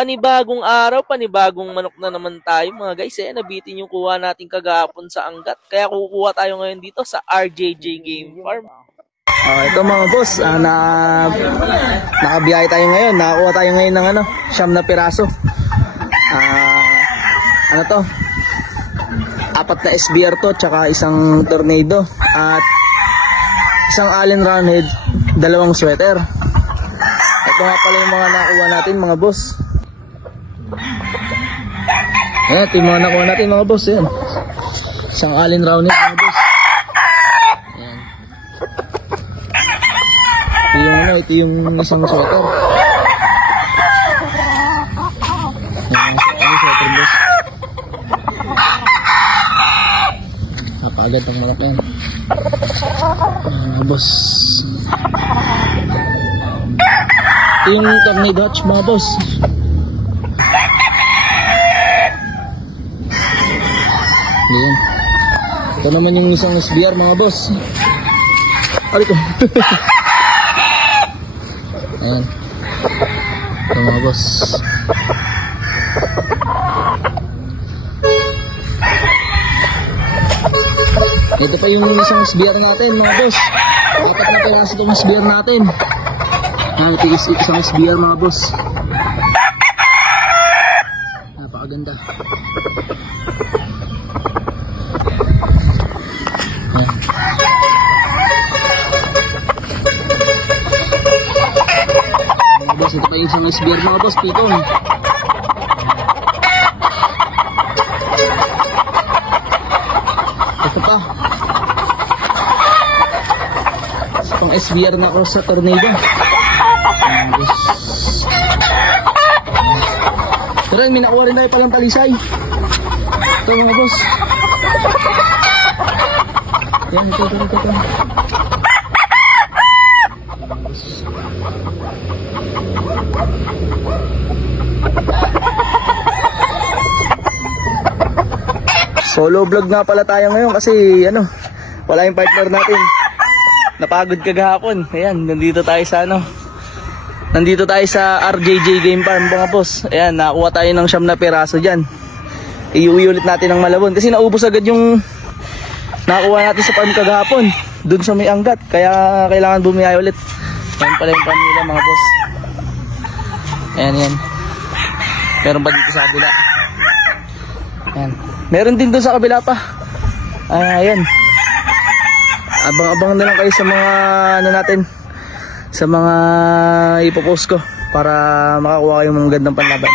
Panibagong araw, panibagong manok na naman tayo mga guys. Nabitin yung kuha natin kagahapon sa Angat. Kaya kukuha tayo ngayon dito sa RJJ Game Farm. Ito mga boss, nakabiyahe tayo ngayon. Nakakuha tayo ngayon ng 9 na piraso. Ano to? 4 na SBR to, tsaka isang tornado. At isang Allen Roundhead, 2 sweater. Ito nga pala yung mga nakuha natin mga boss. Ayan, ito yung mga nakuha natin mga boss. Ayan. Isang Allen Roundhead mga boss. Ayan. Ito yung isang sweater. Ayan, sweater boss. Napakagad ang mga yan. Boss. Ito yung tornado hatch mga boss. Ayan. Ito naman yung isang SBR mga boss. Ari ko. Ayan. Ito mga boss. Ito pa yung isang SBR natin mga boss. 4 na piraso itong SBR natin. Ito isang SBR mga boss. Napakaganda. Ayan. Mga boss, ito pa yung isang SBR mga boss. Pitong. Ito pa. Pang SBR na ako sa tornado. Pero may nakuha rin tayo palang talisay. Ito mga boss. Yan, ito. Solo vlog nga pala tayo ngayon kasi wala yung partner natin. Napagod kagahapon. Ayan, nandito tayo sa RJJ Game Farm mga boss. Ayan, nakakuha tayo ng 9 na piraso dyan. Iuwi ulit natin ng Malabon kasi naubos agad yung nakakuha natin sa farm kagahapon dun sa may Angat, kaya kailangan bumiyay ulit. Ayan pala yung pamilya mga boss. Ayan. Meron pa dito sa kabila. Ayan. Meron din dun sa kabila pa. Ayan. Abang-abang na lang kayo sa mga natin, sa mga ipopost ko para makakuha kayo ng magandang panlaban.